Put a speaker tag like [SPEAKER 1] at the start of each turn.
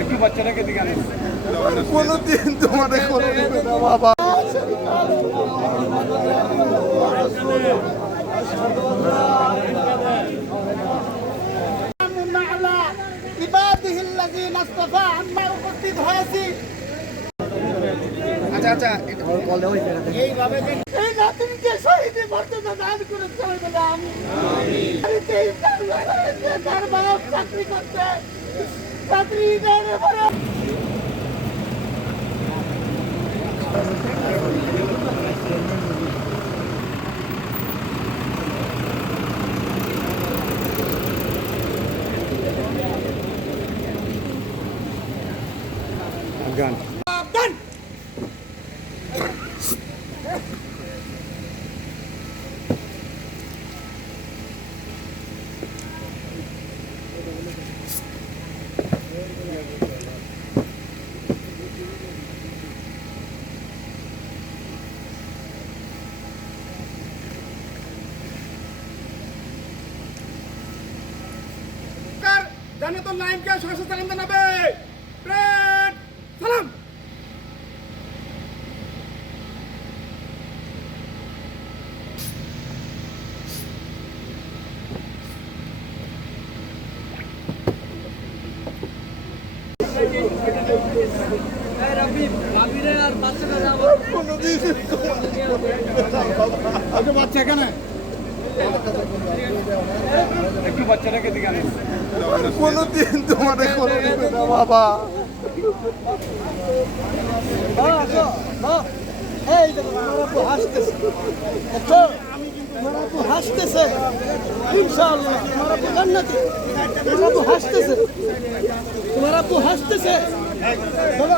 [SPEAKER 1] একটু
[SPEAKER 2] বাচ্চাটাকে দিকে আনেন কোনোদিন তোমাদের কোনো বাবা
[SPEAKER 1] আচ্ছা আচ্ছা
[SPEAKER 2] এইভাবে এই না তুমি করে চলে গেলাম আমি তেইশ সাল হয়েছে, তার বাপ চাকরি করছে চাকরি দেওয়ার পরে
[SPEAKER 1] গান
[SPEAKER 3] জানাতুল নাইমকে সরাসরি সালাম জানাবে। প্রেড সালাম। বাচ্চা এখানে? একটু বাচ্চাটাকে দিকে আনো
[SPEAKER 1] কোনোদিন তোমাদের কোনো নেবে না বাবা।
[SPEAKER 2] এই দেখো আমার হাসতেছে। দেখো আমার হাসতেছে। ইনশাআল্লাহ তোমার আপু জান্নাতি। তোমার আপু হাসতেছে। তোমার আপু হাসতেছে। বাবা